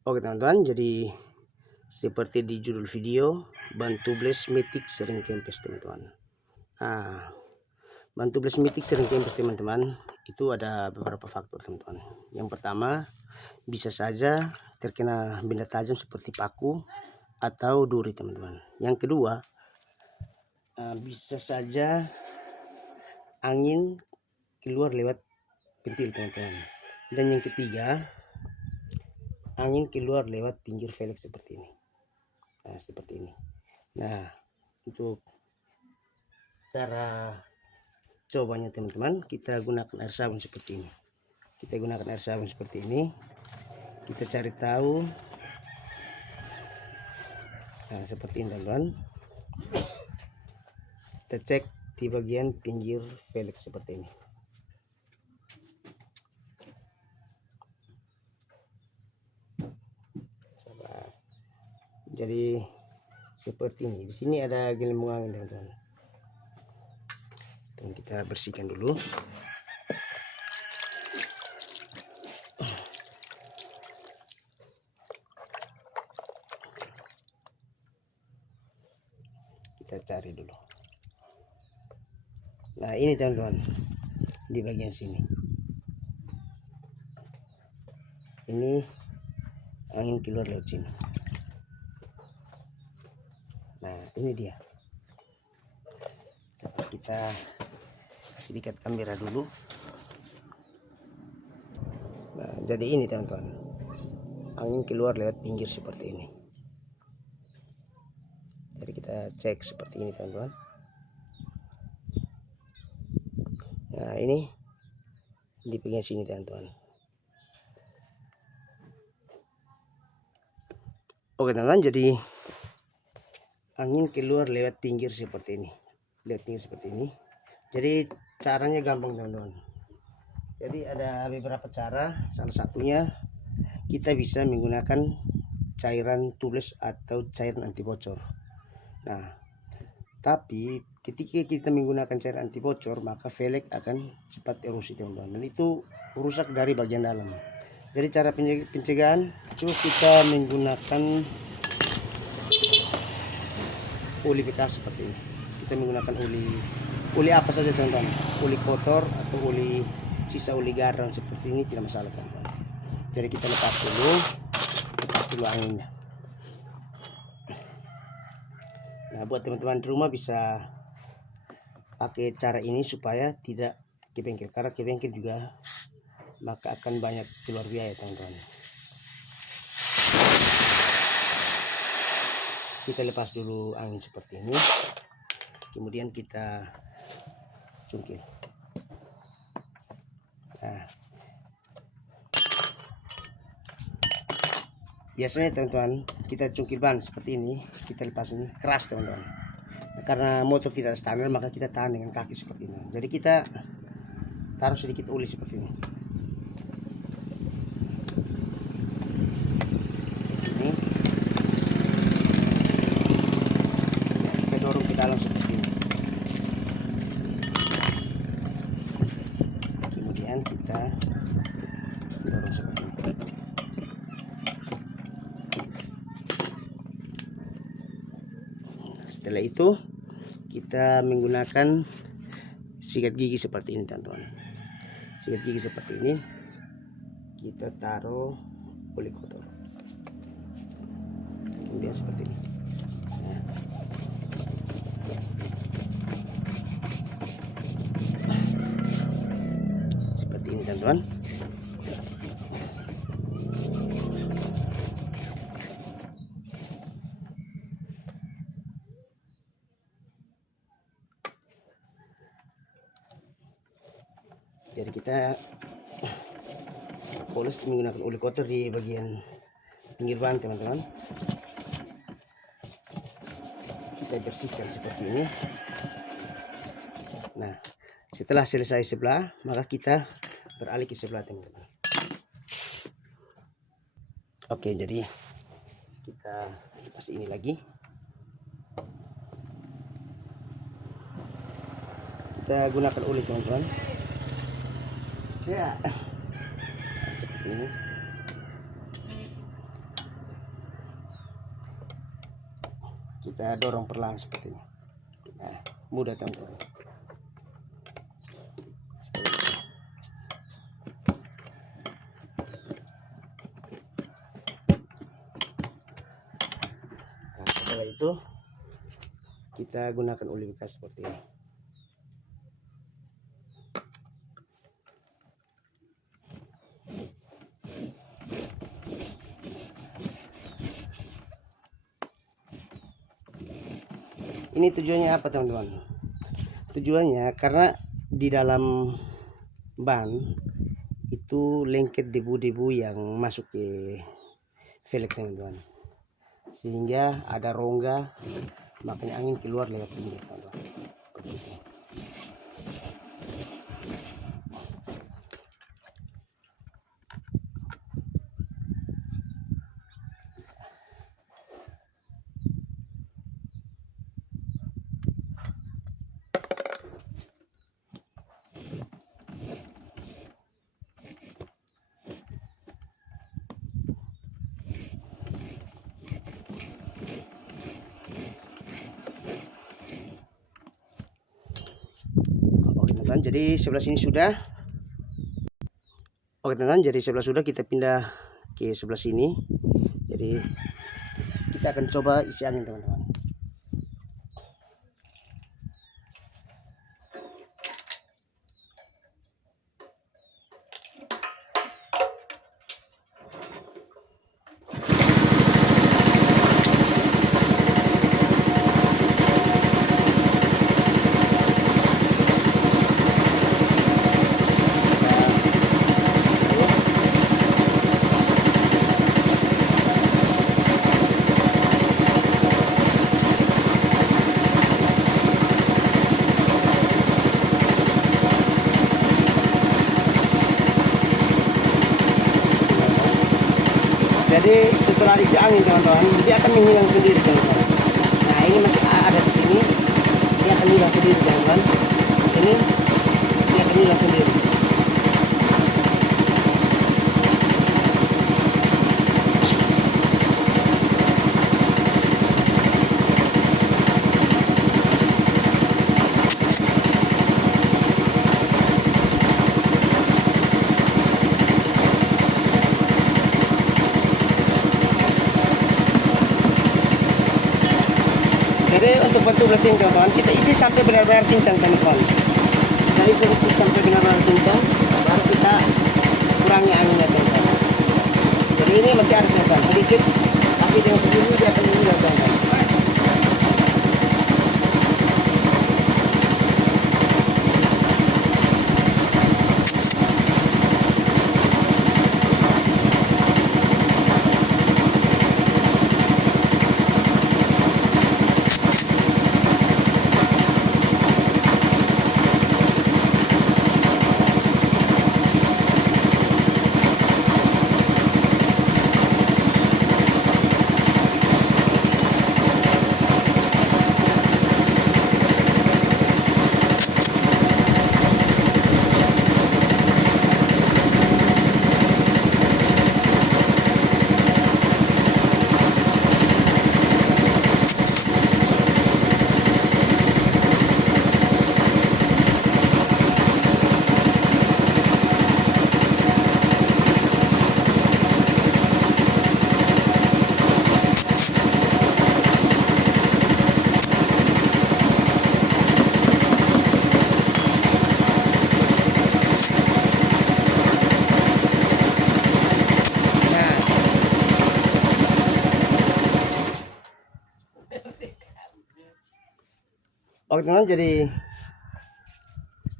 Oke teman-teman, jadi seperti di judul video, ban tubles metik sering kempes teman-teman. Nah, ban tubles metik sering kempes teman-teman, itu ada beberapa faktor teman-teman. Yang pertama, bisa saja terkena benda tajam seperti paku atau duri teman-teman. Yang kedua, bisa saja angin keluar lewat ventil teman-teman. Dan yang ketiga, angin keluar lewat pinggir velg seperti ini. Nah, seperti ini. Nah, untuk cara cobanya teman-teman, kita gunakan air sabun seperti ini. Kita gunakan air sabun seperti ini. Kita cari tahu. Nah, seperti ini teman-teman. Kita cek di bagian pinggir velg seperti ini. Jadi seperti ini. Di sini ada gelembung angin teman-teman. Dan kita bersihkan dulu. Kita cari dulu. Nah, ini teman-teman, di bagian sini. Ini angin keluar lewat sini. Nah, ini dia. Kita kasih dikat kamera dulu. Nah, jadi ini teman-teman, angin keluar lewat pinggir seperti ini. Jadi kita cek seperti ini teman-teman. Nah, ini di bagian sini teman-teman. Oke teman-teman, jadi angin keluar lewat pinggir seperti ini. Lewat pinggir seperti ini. Jadi caranya gampang teman-teman. Jadi ada beberapa cara. Salah satunya kita bisa menggunakan cairan tubles atau cairan anti bocor. Nah, tapi ketika kita menggunakan cairan anti bocor, maka velg akan cepat erosi teman-teman. Dan itu rusak dari bagian dalam. Jadi cara pencegahan, cukup kita menggunakan oli bekas seperti ini. Kita menggunakan oli apa saja teman-teman, oli kotor atau oli sisa oli garam seperti ini tidak masalah teman-teman. Jadi kita lepas dulu anginnya. Nah, buat teman-teman di rumah bisa pakai cara ini supaya tidak ke bengkel, karena ke bengkel juga maka akan banyak keluar biaya teman-teman. Kita lepas dulu angin seperti ini, kemudian kita cungkil. Nah, biasanya teman-teman kita cungkil ban seperti ini, kita lepas ini keras teman-teman. Nah, karena motor tidak standar, maka kita tahan dengan kaki seperti ini. Jadi kita taruh sedikit oli seperti ini. Kita dorong ke dalam seperti ini. Kemudian kita dorong seperti ini. Setelah itu kita menggunakan sikat gigi seperti ini teman-teman. Sikat gigi seperti ini, kita taruh oli kotor, kemudian seperti ini. Nah, seperti ini teman-teman. Jadi kita poles menggunakan oli kotor di bagian pinggir ban teman-teman. Kita bersihkan seperti ini. Nah, setelah selesai sebelah, maka kita beralih ke sebelah teman-teman. Oke, jadi kita lepas ini lagi. Kita gunakan oli teman-teman. Ya, seperti ini. kita dorong perlahan seperti ini. Nah, mudah teman-teman. Nah, setelah itu kita gunakan oli bekas seperti ini. Ini tujuannya apa teman-teman? Tujuannya karena di dalam ban itu lengket debu-debu yang masuk ke velg teman-teman, sehingga ada rongga, makanya angin keluar lewat sini teman-teman. Jadi sebelah sini sudah. Oke teman-teman, jadi sebelah sudah, kita pindah ke sebelah sini. Jadi kita akan coba isi angin teman-teman. Jadi setelah isi angin teman-teman, dia akan menghilang sendiri teman-teman. Nah, ini masih ada di sini, dia akan hilang sendiri teman-teman. Ini dia akan hilang sendiri. Jadi untuk batu belas ini teman-teman, kita isi sampai benar-benar kencang teman-teman. Jadi isi sampai benar-benar kencang, baru kita kurangi anginnya teman-teman. Jadi ini masih ada teman-teman, sedikit, tapi dengan sendiri dia akan hilang teman-teman. Oke teman-teman, jadi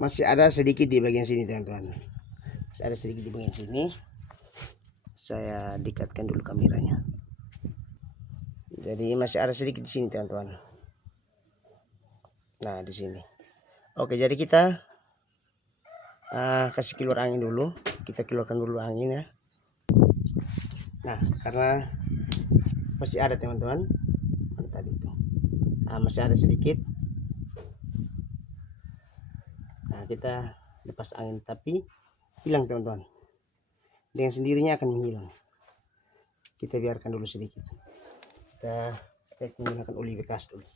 masih ada sedikit di bagian sini teman-teman. Masih ada sedikit di bagian sini. Saya dekatkan dulu kameranya. Jadi masih ada sedikit di sini teman-teman. Nah, di sini. Oke, jadi kita kasih keluar angin dulu. Kita keluarkan dulu angin ya. Nah, karena masih ada teman-teman. Tadi itu. Nah, masih ada sedikit. Nah, kita lepas angin, tapi hilang teman-teman. Dengan sendirinya akan menghilang. Kita biarkan dulu sedikit. Kita cek menggunakan oli bekas dulu.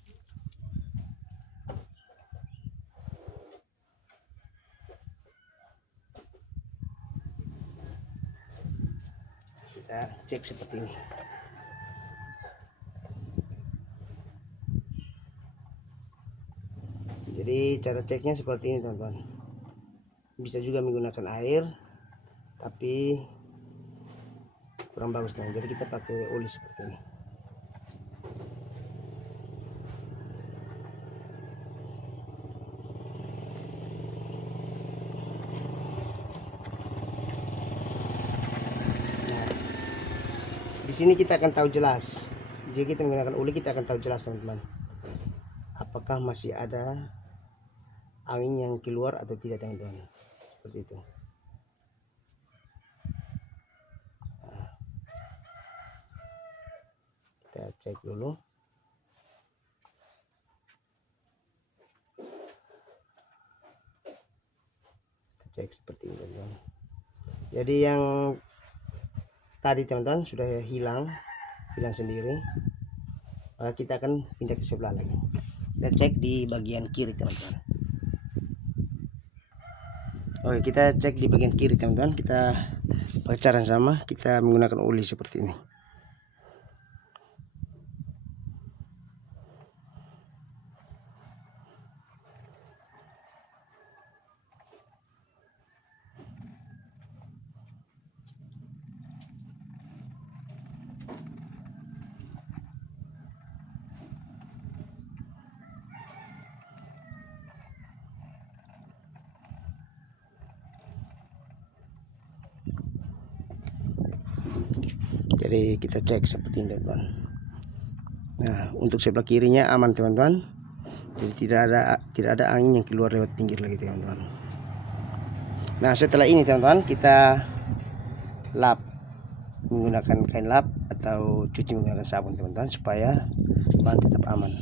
Kita cek seperti ini. Jadi cara ceknya seperti ini teman-teman. Bisa juga menggunakan air, tapi kurang bagus teman. Jadi kita pakai oli seperti ini. Nah, di sini kita akan tahu jelas. Jika kita menggunakan oli, kita akan tahu jelas teman-teman, apakah masih ada angin yang keluar atau tidak teman-teman. Seperti itu. Nah, kita cek dulu. Kita cek seperti ini teman-teman. Jadi yang tadi teman-teman sudah hilang sendiri. Maka kita akan pindah ke sebelah lagi. Kita cek di bagian kiri teman-teman. Oke, kita cek di bagian kiri teman-teman. Kita pakai cara yang sama, kita menggunakan oli seperti ini. Jadi kita cek seperti ini teman-teman. Nah, untuk sebelah kirinya aman teman-teman. Jadi tidak ada angin yang keluar lewat pinggir lagi teman-teman. Nah, setelah ini teman-teman kita lap menggunakan kain lap atau cuci menggunakan sabun teman-teman, supaya bahan tetap aman.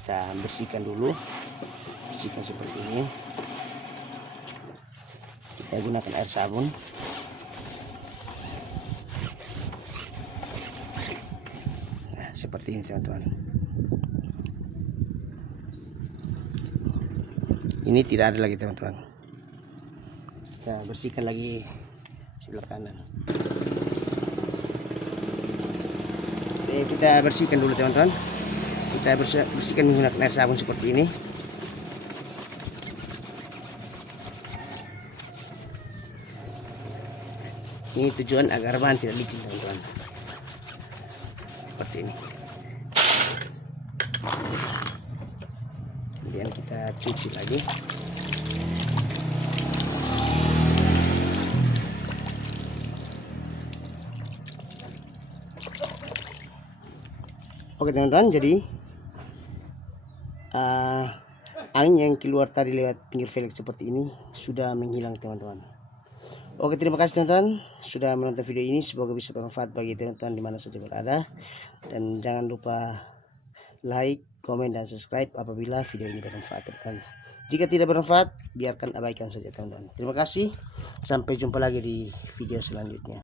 Kita bersihkan dulu, bersihkan seperti ini. Kita gunakan air sabun. Nah, seperti ini teman-teman. Ini tidak ada lagi teman-teman. Kita bersihkan lagi sebelah kanan. Oke, kita bersihkan dulu teman-teman. Kita bersihkan menggunakan air sabun seperti ini. Ini tujuan agar bahan tidak licin teman-teman. Seperti ini. Kemudian kita cuci lagi. Oke teman-teman, jadi angin yang keluar tadi lewat pinggir velg seperti ini sudah menghilang teman-teman. Oke, terima kasih teman-teman sudah menonton video ini. Semoga bisa bermanfaat bagi teman-teman dimana saja berada. Dan jangan lupa like, komen, dan subscribe apabila video ini bermanfaat teman-teman. Jika tidak bermanfaat, biarkan abaikan saja teman-teman. Terima kasih. Sampai jumpa lagi di video selanjutnya.